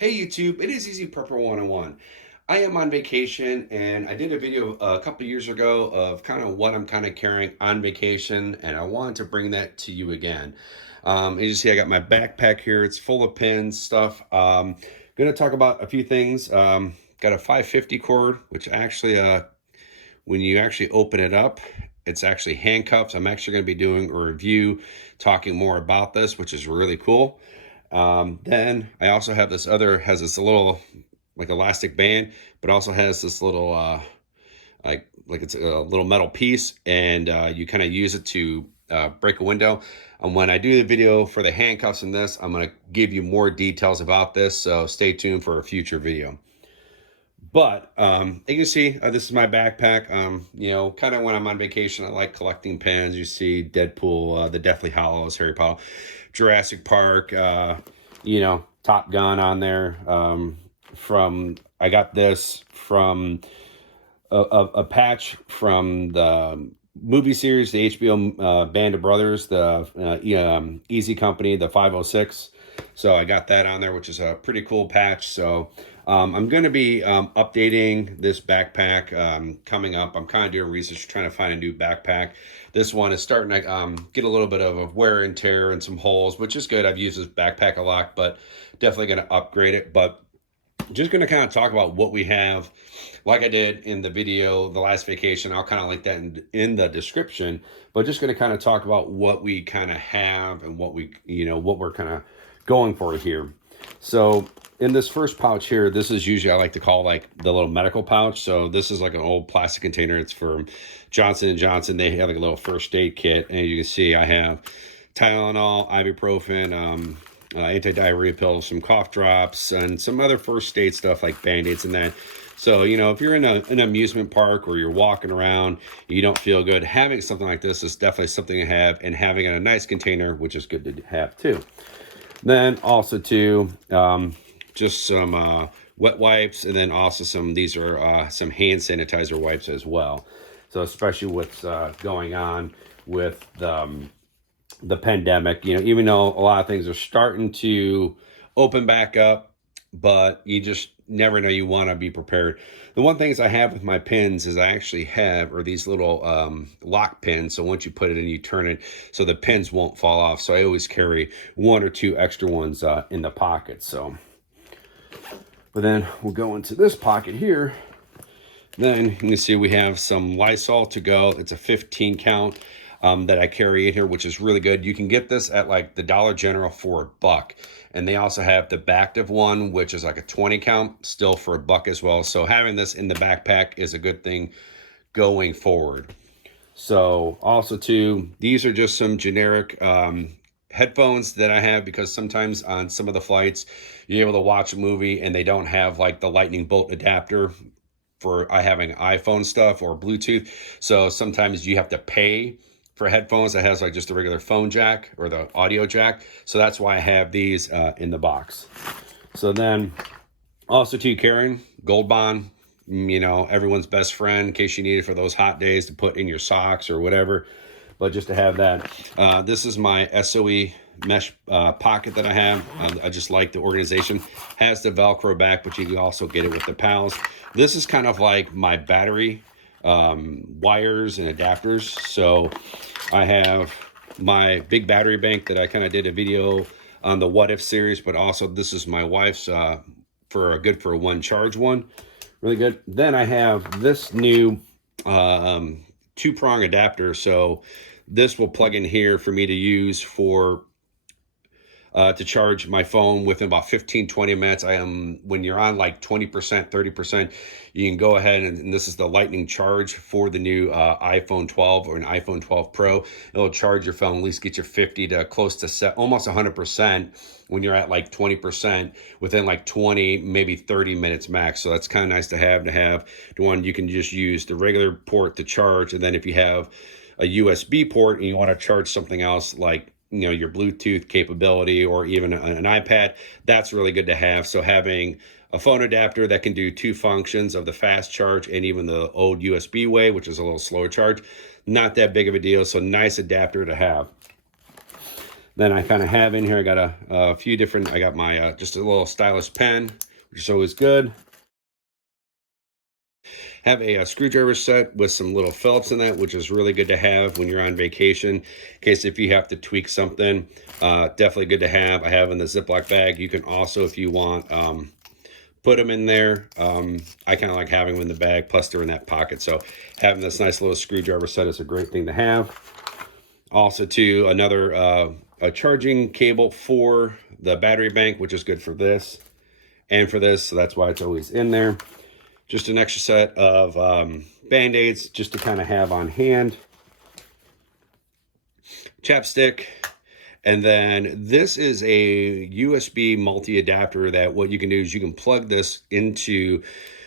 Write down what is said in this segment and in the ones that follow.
Hey YouTube, it is Easy Prepper 101. I am on vacation and I did a video a couple years ago of kind of what I'm kind of carrying on vacation, and I wanted to bring that to you again. As you see, I got my backpack here. It's full of pins, stuff. Going to talk about a few things. Got a 550 cord, which actually, when you actually open it up, it's actually handcuffs. I'm actually going to be doing a review talking more about this, which is really cool. Then I also have this other, has this little like elastic band, but also has this little like it's a little metal piece, and you kind of use it to break a window. And when I do the video for the handcuffs in this, I'm going to give you more details about this, so stay tuned for a future video. But you can see, this is my backpack. Kind of when I'm on vacation, I like collecting pens. You see Deadpool, the Deathly Hallows, Harry Potter, Jurassic Park, Top Gun on there. I got this from a patch from the movie series, the HBO Band of Brothers, the Easy Company, the 506. So I got that on there, which is a pretty cool patch. So I'm going to be updating this backpack coming up. I'm kind of doing research, trying to find a new backpack. This one is starting to get a little bit of a wear and tear and some holes, which is good. I've used this backpack a lot, but definitely going to upgrade it. But just going to kind of talk about what we have, like I did in the video, the last vacation. I'll kind of link that in the description, but just going to kind of talk about what we kind of have and what what we're kind of going for here. So in this first pouch here, this is usually, I like to call like the little medical pouch. So this is like an old plastic container. It's from Johnson & Johnson. They have like a little first aid kit. And you can see I have Tylenol, ibuprofen, anti-diarrhea pills, some cough drops, and some other first aid stuff like Band-Aids and that. So, if you're in an amusement park or you're walking around, you don't feel good, having something like this is definitely something to have, and having a nice container, which is good to have too. Then also too, just some wet wipes, and then also these are some hand sanitizer wipes as well. So especially what's going on with the pandemic, even though a lot of things are starting to open back up, but you just never know. You want to be prepared. The one things I have with my pins is I actually have these little lock pins. So once you put it in, you turn it so the pins won't fall off. So I always carry one or two extra ones in the pocket. So, but then we'll go into this pocket here. Then you can see we have some Lysol to go. It's a 15 count. That I carry in here, which is really good. You can get this at like the Dollar General for $1. And they also have the Bactive one, which is like a 20 count, still for $1 as well. So having this in the backpack is a good thing going forward. So also too, these are just some generic headphones that I have, because sometimes on some of the flights, you're able to watch a movie and they don't have like the lightning bolt adapter for having iPhone stuff or Bluetooth. So sometimes you have to pay for headphones that has like just a regular phone jack or the audio jack. So that's why I have these in the box. So then also too, carrying Gold Bond, everyone's best friend in case you need it for those hot days to put in your socks or whatever. But just to have that. This is my SOE mesh pocket that I have. I just like the organization. Has the Velcro back, but you can also get it with the pals. This is kind of like my battery wires and adapters. So I have my big battery bank that I kind of did a video on the What If series, but also this is my wife's for a one charge one. Really good. Then I have this new two-prong adapter. So this will plug in here for me to use for to charge my phone within about 15-20 minutes. When you're on like 20%, 30%, you can go ahead and this is the lightning charge for the new iPhone 12 or an iPhone 12 Pro. It'll charge your phone, at least get you 50 to close to almost 100% when you're at like 20% within like 20, maybe 30 minutes max. So that's kind of nice to have the one you can just use the regular port to charge. And then if you have a USB port and you want to charge something else like your Bluetooth capability or even an iPad, that's really good to have. So having a phone adapter that can do two functions of the fast charge and even the old USB way, which is a little slower charge, not that big of a deal. So nice adapter to have. Then I kind of have in here, I got a few different, I got my, just a little stylus pen, which is always good. Have a screwdriver set with some little Phillips in that, which is really good to have when you're on vacation, in case if you have to tweak something. Definitely good to have. I have in the Ziploc bag. You can also, if you want, put them in there. I kind of like having them in the bag, plus they're in that pocket. So having this nice little screwdriver set is a great thing to have. Also, too, another a charging cable for the battery bank, which is good for this and for this. So that's why it's always in there. Just an extra set of Band-Aids just to kind of have on hand. Chapstick. And then this is a USB multi-adapter that what you can do is you can plug this into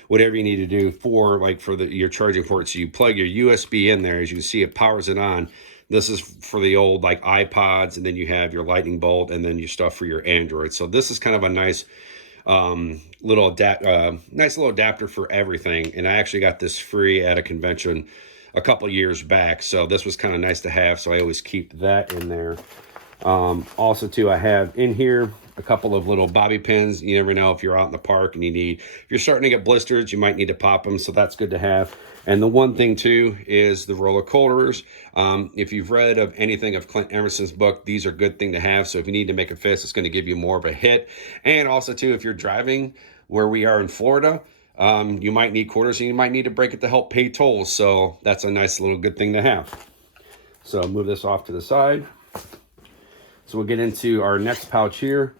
whatever you need to do for, like, for your charging port. So you plug your USB in there. As you can see, it powers it on. This is for the old, like, iPods, and then you have your lightning bolt and then your stuff for your Android. So this is kind of a nice nice little adapter for everything. And I actually got this free at a convention a couple years back, so this was kind of nice to have, so I always keep that in there. Also too, I have in here a couple of little bobby pins. You never know if you're out in the park and if you're starting to get blisters, you might need to pop them, so that's good to have. And the one thing too is the roller coolers. If you've read of anything of Clint Emerson's book, these are a good thing to have. So if you need to make a fist, it's going to give you more of a hit. And also too, if you're driving where we are in Florida, you might need quarters and you might need to break it to help pay tolls. So that's a nice little good thing to have. So move this off to the side. So we'll get into our next pouch here.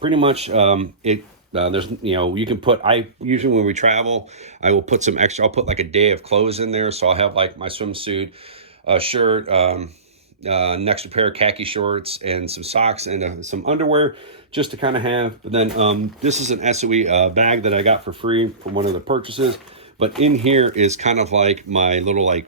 Pretty much there's, you can put, usually when we travel, I will put some extra, I'll put like a day of clothes in there. So I'll have like my swimsuit, shirt, an extra pair of khaki shorts and some socks and some underwear just to kind of have. But then this is an SOE bag that I got for free from one of the purchases. But in here is kind of like my little like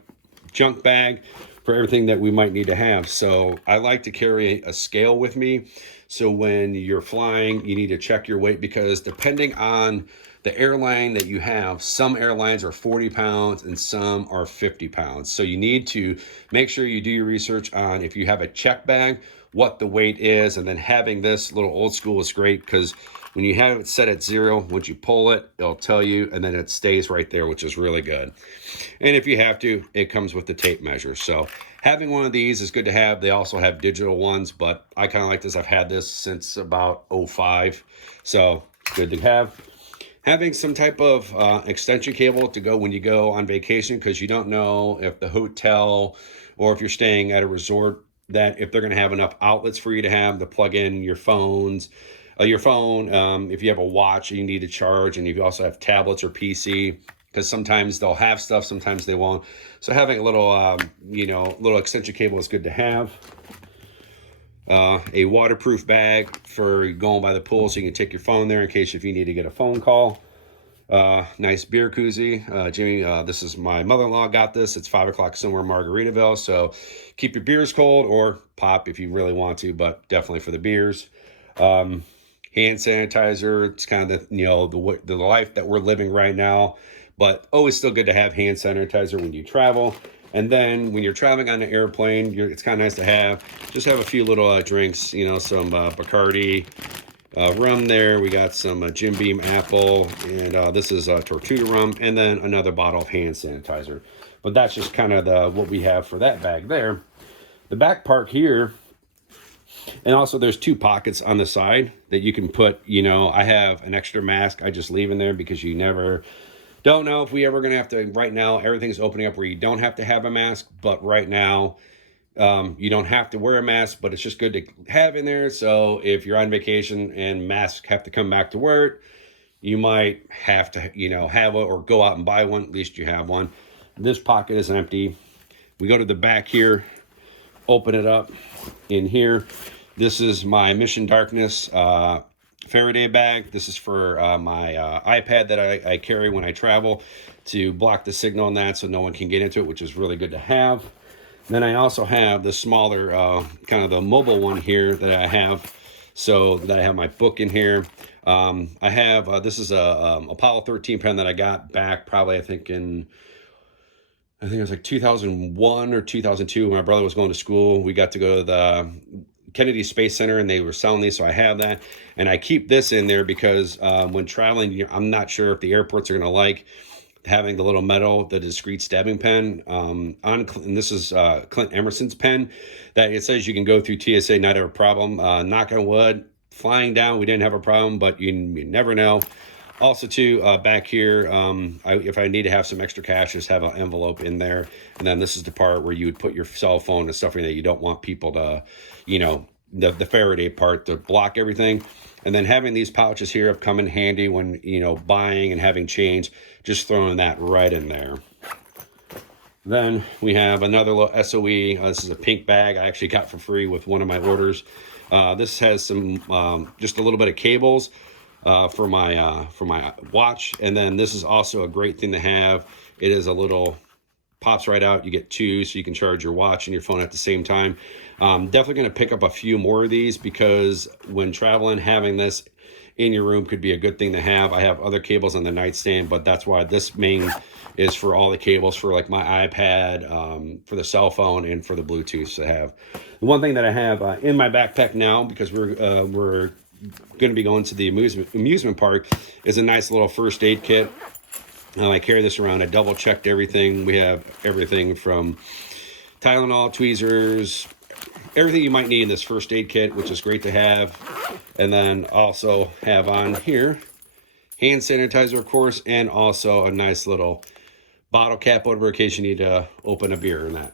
junk bag for everything that we might need to have. So I like to carry a scale with me. So when you're flying, you need to check your weight, because depending on the airline that you have, some airlines are 40 pounds and some are 50 pounds. So you need to make sure you do your research on, if you have a check bag, what the weight is. And then having this little old school is great, because when you have it set at 0, once you pull it, it'll tell you, and then it stays right there, which is really good. And if you have to, it comes with the tape measure. So having one of these is good to have. They also have digital ones, but I kind of like this. I've had this since about 05, so good to have. Having some type of extension cable to go when you go on vacation, because you don't know if the hotel or if you're staying at a resort, that if they're going to have enough outlets for you to have to plug in your phones. Your phone, if you have a watch you need to charge, and if you also have tablets or PC, because sometimes they'll have stuff, sometimes they won't. So having a little, little extension cable is good to have. A waterproof bag for going by the pool, so you can take your phone there in case if you need to get a phone call. Nice beer koozie. Jimmy, this is my mother-in-law got this. It's 5 o'clock somewhere in Margaritaville, so keep your beers cold, or pop if you really want to, but definitely for the beers. Hand sanitizer. It's kind of the life that we're living right now, but always still good to have hand sanitizer when you travel. And then when you're traveling on an airplane, it's kind of nice to have a few little drinks, some Bacardi rum there. We got some Jim Beam apple, and this is Tortuga rum, and then another bottle of hand sanitizer. But that's just kind of what we have for that bag there. The back part here. And also there's 2 pockets on the side that you can put, I have an extra mask I just leave in there, because you never don't know if we ever going to have to. Right now, everything's opening up where you don't have to have a mask, but right now you don't have to wear a mask, but it's just good to have in there. So if you're on vacation and masks have to come back to work, you might have to, have it or go out and buy one. At least you have one. This pocket is empty. We go to the back here, open it up. In here, this is my Mission Darkness Faraday bag. This is for my iPad that I carry when I travel, to block the signal on that so no one can get into it, which is really good to have. Then I also have the smaller, kind of the mobile one here that I have, so that I have my book in here. I have, this is a Apollo 13 pen that I got back probably, I think in I think it was like 2001 or 2002 when my brother was going to school. We got to go to the Kennedy Space Center and they were selling these, so I have that. And I keep this in there because when traveling, I'm not sure if the airports are going to like having the little metal, the discreet stabbing pen and this is Clint Emerson's pen, that it says you can go through TSA, not have a problem. Knock on wood, flying down, we didn't have a problem, but you never know. Also, too, back here, if I need to have some extra cash, just have an envelope in there. And then this is the part where you would put your cell phone and stuff that you don't want people to, you know, the Faraday part to block everything. And then having these pouches here have come in handy when, you know, buying and having change, just throwing that right in there. Then we have another little SOE. This is a pink bag I actually got for free with one of my orders. This has some, just a little bit of cables for my watch. And then this is also a great thing to have. It is a little, pops right out. You get two, so you can charge your watch and your phone at the same time. Definitely going to pick up a few more of these because when traveling, having this in your room could be a good thing to have. I have other cables on the nightstand, but that's why this main is for all the cables for like my iPad, for the cell phone, and for the Bluetooth to have. The one thing that I have in my backpack now, because we're going to be going to the amusement park, is a nice little first aid kit. I carry this around. I double checked everything. We have everything from Tylenol, tweezers, everything you might need in this first aid kit, which is great to have. And then also have on here hand sanitizer, of course, and also a nice little bottle cap over in case you need to open a beer in that.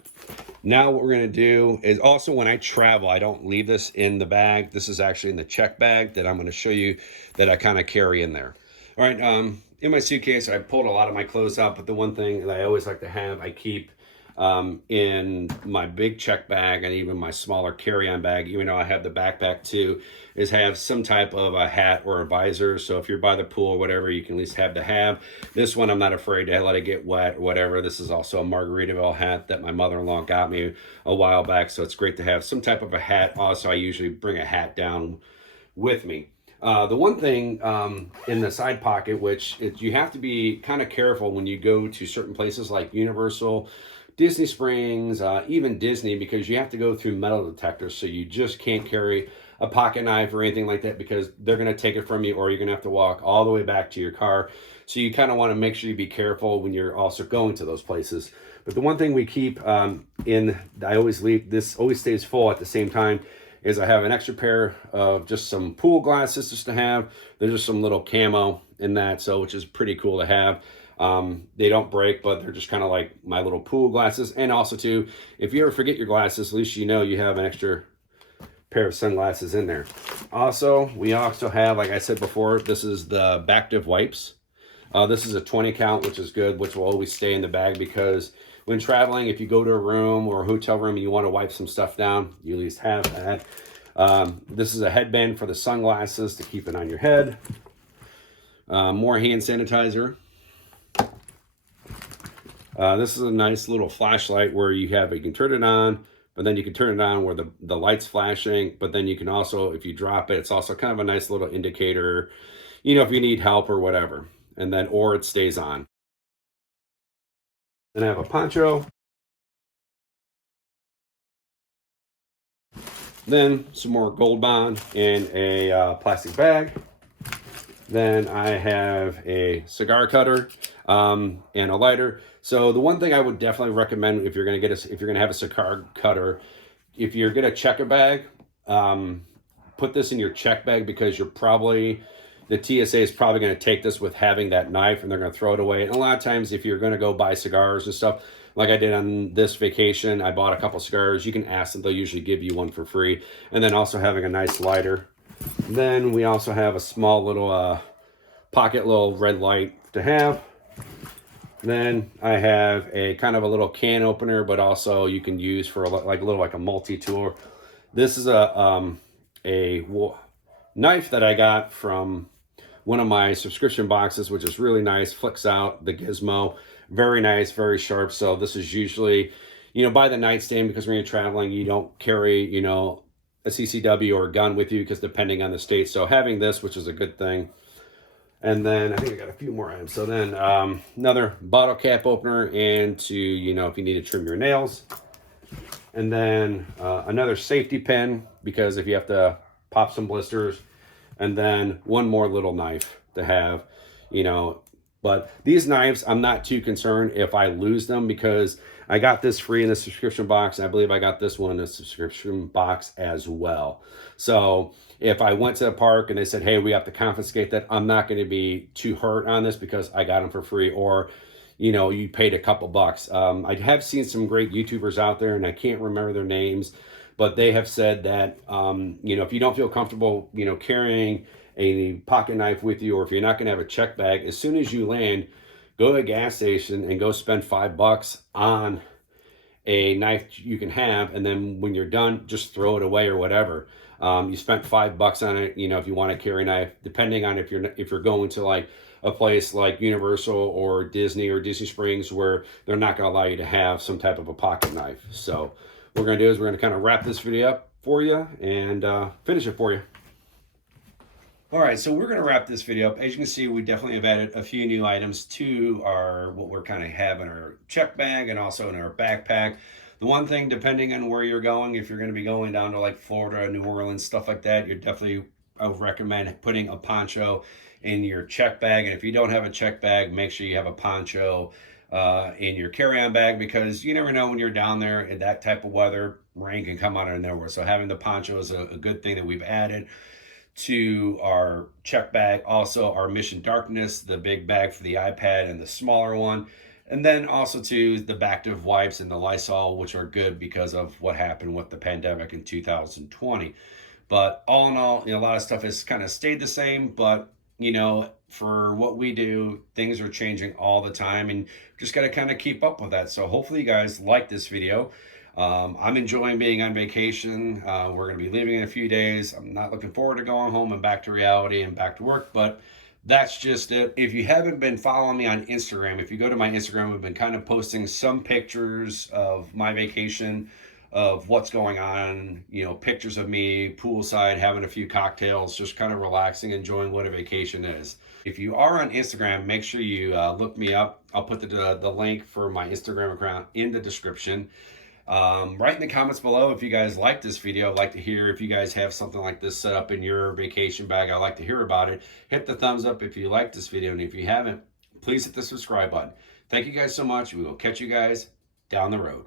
Now what we're going to do is also when I travel, I don't leave this in the bag. This is actually in the check bag that I'm going to show you that I kind of carry in there. All right, in my suitcase, I pulled a lot of my clothes out, but the one thing that I always like to have, I keep in my big check bag and even my smaller carry-on bag, even though I have the backpack too, is have some type of a hat or a visor. So if you're by the pool or whatever, you can at least have the have. This one, I'm not afraid to let it get wet or whatever. This is also a Margaritaville hat that my mother-in-law got me a while back. So it's great to have some type of a hat. Also, I usually bring a hat down with me. The one thing in the side pocket, which you have to be kind of careful when you go to certain places like Universal, Disney Springs, even Disney, because you have to go through metal detectors. So you just can't carry a pocket knife or anything like that because they're going to take it from you, or you're going to have to walk all the way back to your car. So you kind of want to make sure you be careful when you're also going to those places. But the one thing we keep I always leave, this always stays full at the same time, is I have an extra pair of just some pool glasses just to have. There's just some little camo in that, so which is pretty cool to have. They don't break, but they're just kind of like my little pool glasses. And also too, if you ever forget your glasses, at least you know you have an extra pair of sunglasses in there. Also, we also have, like I said before, this is the Bactive wipes. This is a 20 count, which is good, which will always stay in the bag because when traveling, if you go to a room or a hotel room and you want to wipe some stuff down, you at least have that. This is a headband for the sunglasses to keep it on your head. More hand sanitizer. This is a nice little flashlight where you can turn it on, but then you can turn it on where the light's flashing, but then you can also, if you drop it, it's also kind of a nice little indicator, you know, if you need help or whatever, and then, or it stays on. Then I have a poncho. Then some more Gold Bond in a plastic bag. Then I have a cigar cutter and a lighter. So the one thing I would definitely recommend if you're going to have a cigar cutter, if you're going to check a bag, put this in your check bag because the TSA is probably going to take this with having that knife and they're going to throw it away. And a lot of times if you're going to go buy cigars and stuff, like I did on this vacation, I bought a couple cigars. You can ask them, they'll usually give you one for free. And then also having a nice lighter. Then we also have a small little pocket little red light to have. Then I have a kind of a little can opener, but also you can use for like a multi-tool. This is a knife that I got from one of my subscription boxes, which is really nice. Flicks out the gizmo, very nice, very sharp. So this is usually, you know, by the nightstand because when you're traveling, you don't carry, you know, a CCW or a gun with you because depending on the state. So having this, which is a good thing. And then I think I got a few more items. So then another bottle cap opener, and to, you know, if you need to trim your nails. And then another safety pin, because if you have to pop some blisters. And then one more little knife to have, you know. But these knives, I'm not too concerned if I lose them, because I got this free in the subscription box. I believe I got this one in the subscription box as well. So if I went to the park and they said, hey, we have to confiscate that, I'm not going to be too hurt on this because I got them for free, or, you know, you paid a couple bucks. I have seen some great YouTubers out there, and I can't remember their names, but they have said that, you know, if you don't feel comfortable, you know, carrying a pocket knife with you, or if you're not going to have a check bag, as soon as you land, go to a gas station and go spend $5 on a knife you can have, and then when you're done, just throw it away or whatever. You spent $5 on it, you know, if you want to carry a knife, depending on if you're going to like a place like Universal or Disney Springs, where they're not going to allow you to have some type of a pocket knife. So what we're going to do is we're going to kind of wrap this video up for you and finish it for you. All right, so we're going to wrap this video up. As you can see, we definitely have added a few new items to our, what we're kind of have in our check bag and also in our backpack. The one thing, depending on where you're going, if you're going to be going down to like Florida, New Orleans, stuff like that, you're definitely, I would recommend putting a poncho in your check bag. And if you don't have a check bag, make sure you have a poncho in your carry-on bag, because you never know when you're down there in that type of weather, rain can come out of nowhere. So having the poncho is a good thing that we've added to our check bag. Also our Mission Darkness, the big bag for the iPad, and the smaller one. And then also to the Bactive wipes and the Lysol, which are good because of what happened with the pandemic in 2020. But all in all, you know, a lot of stuff has kind of stayed the same, but you know, for what we do, things are changing all the time, and just got to kind of keep up with that. So hopefully you guys like this video. I'm enjoying being on vacation. We're going to be leaving in a few days. I'm not looking forward to going home and back to reality and back to work, but that's just it. If you haven't been following me on Instagram, if you go to my Instagram, we've been kind of posting some pictures of my vacation, of what's going on, you know, pictures of me poolside having a few cocktails, just kind of relaxing, enjoying what a vacation is. If you are on Instagram, make sure you look me up. I'll put the link for my Instagram account in the description. Write in the comments below if you guys like this video. I'd like to hear if you guys have something like this set up in your vacation bag. I'd like to hear about it. Hit the thumbs up if you like this video, and if you haven't, please hit the subscribe button. Thank you guys so much. We will catch you guys down the road.